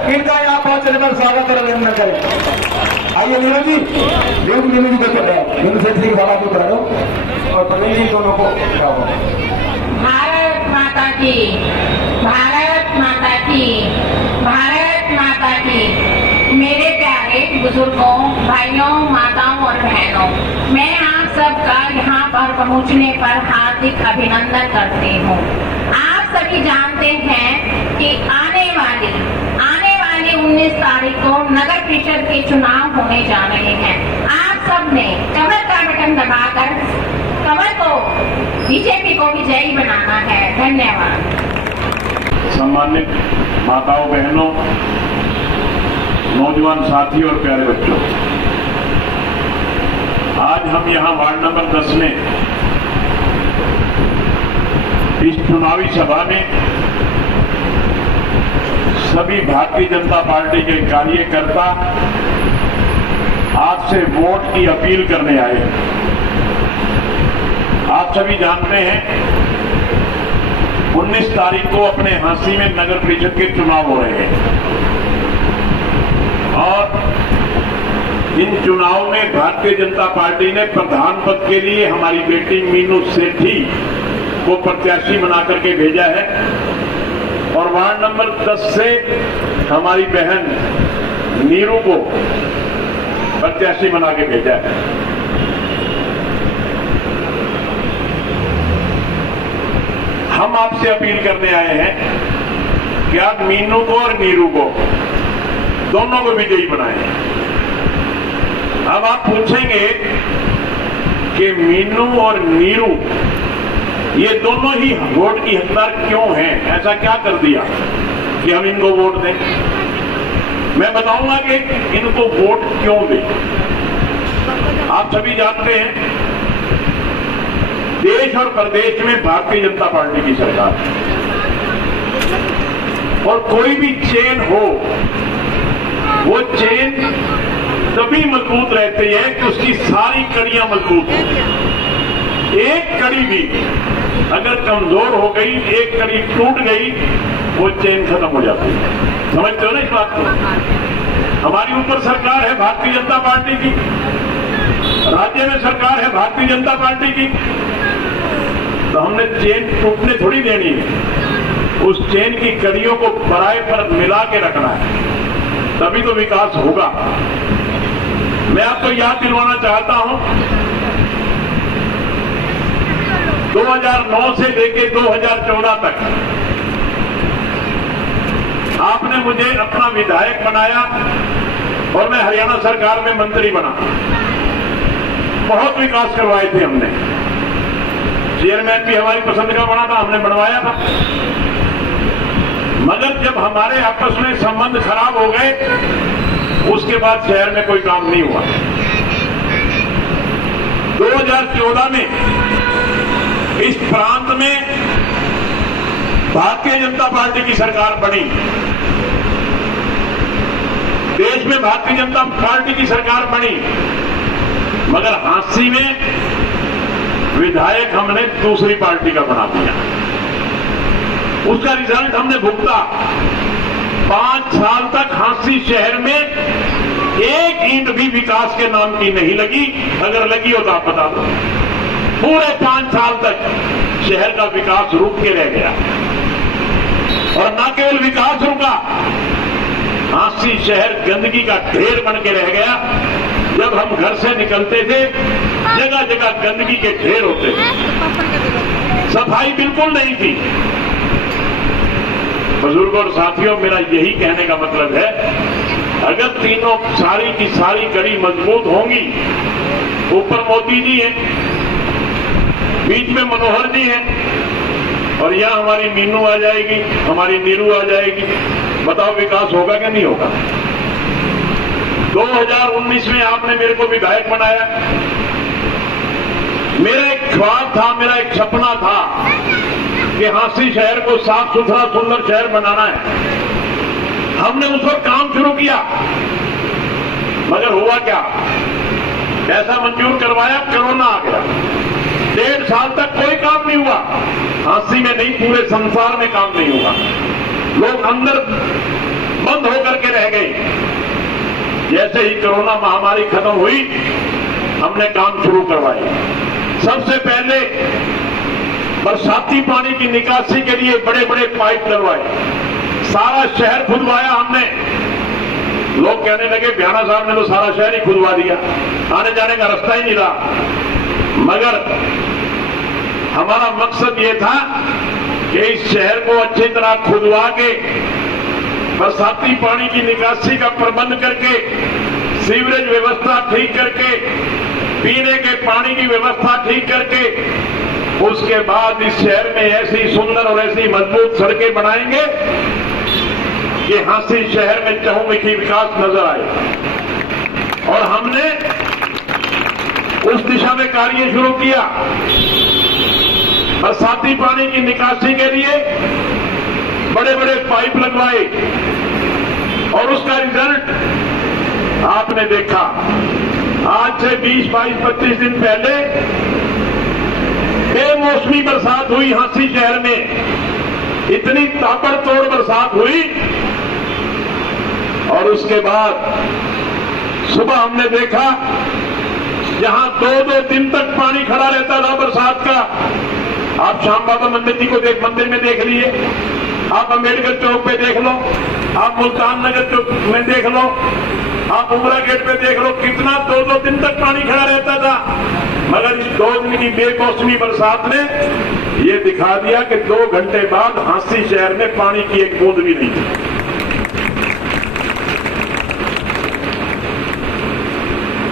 इनका यहाँ पहुंचने पर स्वागत और अभिनंदन करें। आइए नीरू जी, नीरू जी को नीरू सेठ जी सभा को करा दो और प्रवीण जी दोनों को कराओ। भारत माता की, भारत माता की, भारत माता की। मेरे प्यारे बुजुर्गों, भाइयों, माताओं और बहनों, मैं आप सबका यहाँ पर पहुँचने पर हार्दिक अभिनंदन करती हूँ। आप सभी जानते हैं कि आने वाली 19 तारीख को नगर परिषद के चुनाव होने जा रहे हैं। आप सब ने कमल का बटन दबाकर कमल को, बीजेपी को विजयी बनाना है। धन्यवाद। सम्मानित माताओं, बहनों, नौजवान साथी और प्यारे बच्चों, आज हम यहाँ वार्ड नंबर 10 में इस चुनावी सभा में सभी भारतीय जनता पार्टी के कार्यकर्ता आपसे वोट की अपील करने आए। आप सभी जानते हैं 19 तारीख को अपने हांसी में नगर परिषद के चुनाव हो रहे हैं और इन चुनाव में भारतीय जनता पार्टी ने प्रधान पद के लिए हमारी बेटी मीनू सेठी को प्रत्याशी बना करके भेजा है और वार्ड नंबर 10 से हमारी बहन नीरू को प्रत्याशी बना के भेजा है। हम आपसे अपील करने आए हैं कि आप मीनू को और नीरू को दोनों को विजयी बनाएं। अब आप पूछेंगे कि मीनू और नीरू ये दोनों ही वोट की हकदार क्यों हैं, ऐसा क्या कर दिया कि हम इनको वोट दें। मैं बताऊंगा कि इनको वोट क्यों दें। आप सभी जानते हैं देश और प्रदेश में भारतीय जनता पार्टी की सरकार और कोई भी चेन हो, वो चेन तभी मजबूत रहती है कि उसकी सारी कड़ियां मजबूत हो। एक कड़ी भी अगर कमजोर हो गई, एक कड़ी टूट गई, वो चेन खत्म हो जाती है। समझते हो ना इस बात को। हमारी ऊपर सरकार है भारतीय जनता पार्टी की, राज्य में सरकार है भारतीय जनता पार्टी की, तो हमने चेन टूटने थोड़ी देनी है। उस चेन की कड़ियों को पराए पर मिला के रखना है, तभी तो विकास होगा। मैं आपको याद दिलवाना चाहता हूं 2009 से लेकर 2014 तक आपने मुझे अपना विधायक बनाया और मैं हरियाणा सरकार में मंत्री बना। बहुत विकास करवाए थे हमने। चेयरमैन भी हमारी पसंद का बना था, हमने बनवाया था। मगर जब हमारे आपस में संबंध खराब हो गए, उसके बाद शहर में कोई काम नहीं हुआ। 2014 में इस प्रांत में भारतीय जनता पार्टी की सरकार बनी। देश में भारतीय जनता पार्टी की सरकार बनी, मगर हांसी में विधायक हमने दूसरी पार्टी का बना दिया। उसका रिजल्ट हमने भुगता। 5 साल तक हांसी शहर में एक ईंट भी विकास के नाम की नहीं लगी। अगर लगी हो तो आप बता दो। पूरे 5 साल तक शहर का विकास रुक के रह गया और न केवल विकास रुका, हांसी शहर गंदगी का ढेर बन के रह गया। जब हम घर से निकलते थे, जगह जगह गंदगी के ढेर होते थे, सफाई बिल्कुल नहीं थी। बुजुर्गों और साथियों, मेरा यही कहने का मतलब है, अगर तीनों सारी की सारी कड़ी मजबूत होंगी, ऊपर मोदी जी हैं, बीच में मनोहर जी हैं और यहां हमारी मीनू आ जाएगी, हमारी नीरू आ जाएगी, बताओ विकास होगा क्या नहीं होगा। 2019 में आपने मेरे को विधायक बनाया। मेरा एक ख्वाब था, मेरा एक सपना था कि हांसी शहर को साफ सुथरा सुंदर शहर बनाना है। हमने उस पर काम शुरू किया, मगर हुआ क्या, पैसा मंजूर करवाया, कोरोना आ गया। 1.5 साल तक कोई काम नहीं हुआ। हांसी में नहीं, पूरे संसार में काम नहीं हुआ। लोग अंदर बंद होकर के रह गए। जैसे ही कोरोना महामारी खत्म हुई, हमने काम शुरू करवाए। सबसे पहले बरसाती पानी की निकासी के लिए बड़े बड़े पाइप डलवाए, सारा शहर खुदवाया हमने। लोग कहने लगे भ्याना साहब ने तो सारा शहर ही खुदवा दिया, आने जाने का रास्ता ही नहीं रहा। मगर हमारा मकसद ये था कि इस शहर को अच्छी तरह खुदवा के बरसाती पानी की निकासी का प्रबंध करके, सीवरेज व्यवस्था ठीक करके, पीने के पानी की व्यवस्था ठीक करके, उसके बाद इस शहर में ऐसी सुंदर और ऐसी मजबूत सड़कें बनाएंगे कि हांसी शहर में चहुमुखी विकास नजर आए। और हमने उस दिशा में कार्य शुरू किया। बरसाती पानी की निकासी के लिए बड़े बड़े पाइप लगवाए और उसका रिजल्ट आपने देखा। आज से 20, 22, 25 दिन पहले बेमौसमी बरसात हुई हांसी शहर में, इतनी ताबड़तोड़ बरसात हुई। और उसके बाद सुबह हमने देखा जहां 2-2 दिन तक पानी खड़ा रहता था बरसात का। आप श्याम बाबा मंदिर जी को मंदिर में देख लिए, आप अम्बेडकर चौक पे देख लो, आप मुल्तान नगर चौक में देख लो, आप उमरा गेट पे देख लो, कितना 2-2 दिन तक पानी खड़ा रहता था। मगर इस 2 दिन की बेमौसमी बरसात ने यह दिखा दिया कि 2 घंटे बाद हांसी शहर में पानी की एक बूंद भी नहीं थी।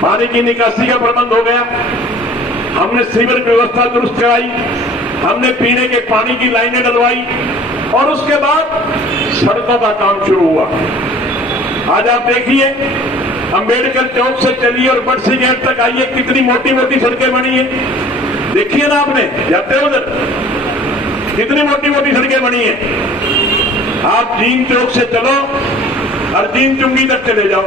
पानी की निकासी का प्रबंध हो गया, हमने सीवर व्यवस्था दुरुस्त कराई, हमने पीने के पानी की लाइनें डलवाई और उसके बाद सड़कों का काम शुरू हुआ। आज आप देखिए अंबेडकर चौक से चलिए और बड़सी गेट तक आइए, कितनी मोटी मोटी सड़कें बनी है। देखिए ना, आपने जाते हो उधर, कितनी मोटी मोटी सड़कें बनी है। आप जीन चौक से चलो और जीन चुंगी तक चले जाओ,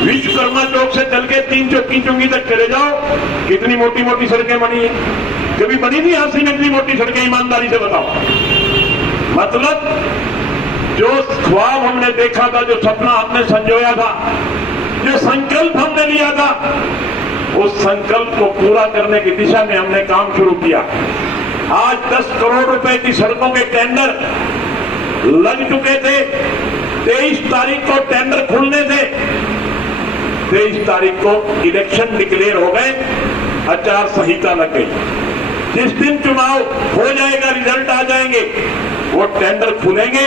विश्वकर्मा चौक से चल के 3 चौकी चुंगी तक चले जाओ, कितनी मोटी मोटी सड़कें बनी है। कभी बनी नहीं हांसी में इतनी मोटी सड़कें? ईमानदारी से बताओ। मतलब जो ख्वाब हमने देखा था, जो सपना हमने संजोया था, जो संकल्प हमने लिया था, उस संकल्प को पूरा करने की दिशा में हमने काम शुरू किया। आज 10 करोड़ रुपए की सड़कों के टेंडर लग चुके थे। 23 तारीख को टेंडर खुलने थे, 23 तारीख को इलेक्शन डिक्लेयर हो गए, आचार संहिता लग गई। जिस दिन चुनाव हो जाएगा, रिजल्ट आ जाएंगे, वो टेंडर खुलेंगे,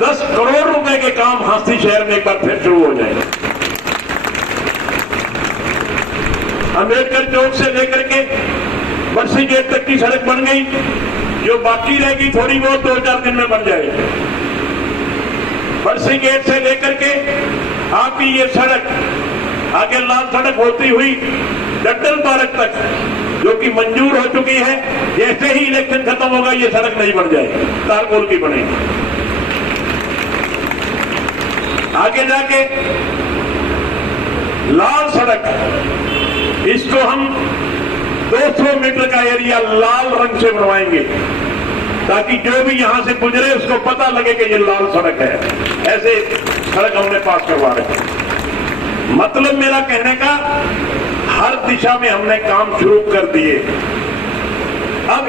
10 करोड़ रुपए के काम हांसी शहर में एक बार फिर शुरू हो जाएंगे। अंबेडकर चौक से लेकर के बड़सी गेट तक की सड़क बन गई, जो बाकी रहेगी थोड़ी बहुत 2-4 दिन में बन जाएगी। बड़सी गेट से लेकर के आपकी ये सड़क आगे लाल सड़क होती हुई डड्डल पार्क तक, जो कि मंजूर हो चुकी है, जैसे ही इलेक्शन खत्म होगा ये सड़क नहीं बन जाएगी, तारकोल की बनेगी। आगे जाके लाल सड़क, इसको हम 200 मीटर का एरिया लाल रंग से बनवाएंगे, ताकि जो भी यहां से गुजरे उसको पता लगे कि ये लाल सड़क है। ऐसे सड़क हमने पास करवा रहे। मतलब मेरा कहने का, हर दिशा में हमने काम शुरू कर दिए। अब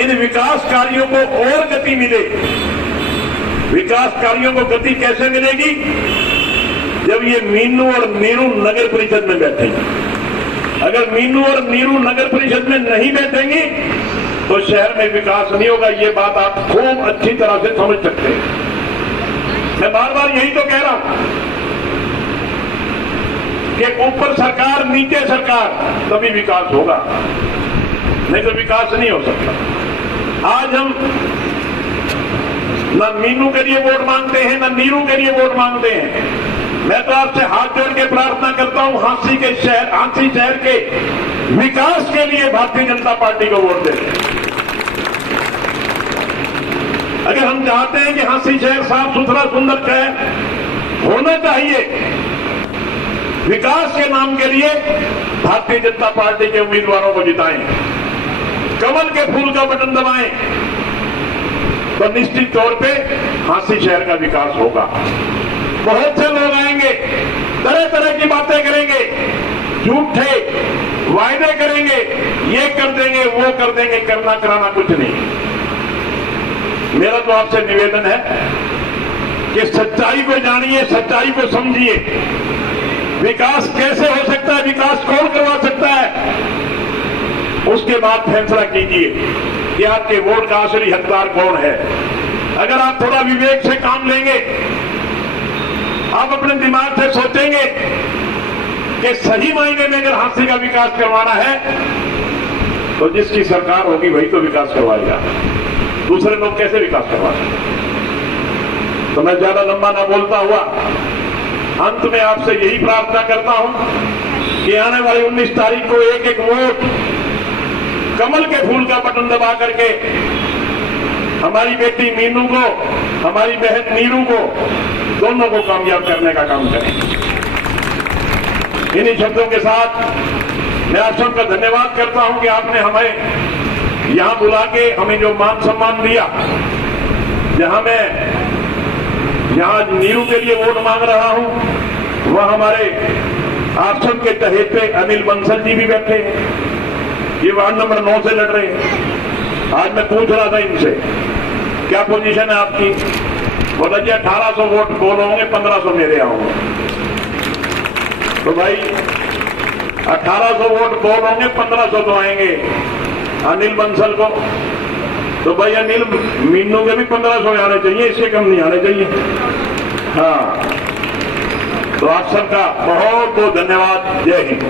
इन विकास कार्यों को और गति मिले। विकास कार्यों को गति कैसे मिलेगी? जब ये मीनू और नीरू नगर परिषद में बैठेंगे। अगर मीनू और नीरू नगर परिषद में नहीं बैठेंगी तो शहर में विकास नहीं होगा। ये बात आप खूब अच्छी तरह से समझ सकते हैं। मैं बार बार यही तो कह रहा हूं कि ऊपर सरकार नीचे सरकार, तभी विकास होगा, नहीं तो विकास नहीं हो सकता। आज हम न मीनू के लिए वोट मांगते हैं, न नीरू के लिए वोट मांगते हैं। मैं तो आपसे हाथ जोड़ के प्रार्थना करता हूं, हांसी शहर के विकास के लिए भारतीय जनता पार्टी को वोट दें। अगर हम चाहते हैं कि हांसी शहर साफ सुथरा सुंदर शहर होना चाहिए, विकास के नाम के लिए भारतीय जनता पार्टी के उम्मीदवारों को जिताएं, कमल के फूल का बटन दबाएं, तो निश्चित तौर पे हांसी शहर का विकास होगा। बहुत से लोग आएंगे, तरह तरह की बातें करेंगे, झूठे वायदे करेंगे, ये कर देंगे वो कर देंगे, करना कराना कुछ नहीं। मेरा तो आपसे निवेदन है कि सच्चाई को जानिए, सच्चाई को समझिए। विकास कैसे हो सकता है, विकास कौन करवा सकता है, उसके बाद फैसला कीजिए कि आपके वोट का असली हकदार कौन है। अगर आप थोड़ा विवेक से काम लेंगे, आप अपने दिमाग से सोचेंगे कि सही मायने में अगर हांसी का विकास करवाना है तो जिसकी सरकार होगी वही तो विकास करवाएगा, दूसरे लोग कैसे विकास करवा सकते। तो मैं ज्यादा लंबा ना बोलता हुआ अंत में आपसे यही प्रार्थना करता हूं कि आने वाली 19 तारीख को एक एक वोट कमल के फूल का बटन दबा करके हमारी बेटी मीनू को, हमारी बहन नीरू को, दोनों को कामयाब करने का काम करें। इन्हीं शब्दों के साथ मैं आप सबका धन्यवाद करता हूं कि आपने हमें यहां बुला के हमें जो मान सम्मान दिया। जहां मैं यहां नीरू के लिए वोट मांग रहा हूं, वह हमारे आप सबके चहेते अनिल बंसल जी भी बैठे हैं, ये वार्ड नंबर 9 से लड़ रहे हैं। आज मैं पूछ रहा था इनसे क्या पोजीशन है आपकी, बोला जी 1800 वोट बोल होंगे, 1500 मेरे आऊंगे। तो भाई 1800 वोट बोल होंगे, 1500 तो आएंगे अनिल बंसल को। तो भाई अनिल मीनू के भी 1500 आने चाहिए, इससे कम नहीं आने चाहिए। हाँ, तो आप सबका बहुत बहुत धन्यवाद। जय हिंद।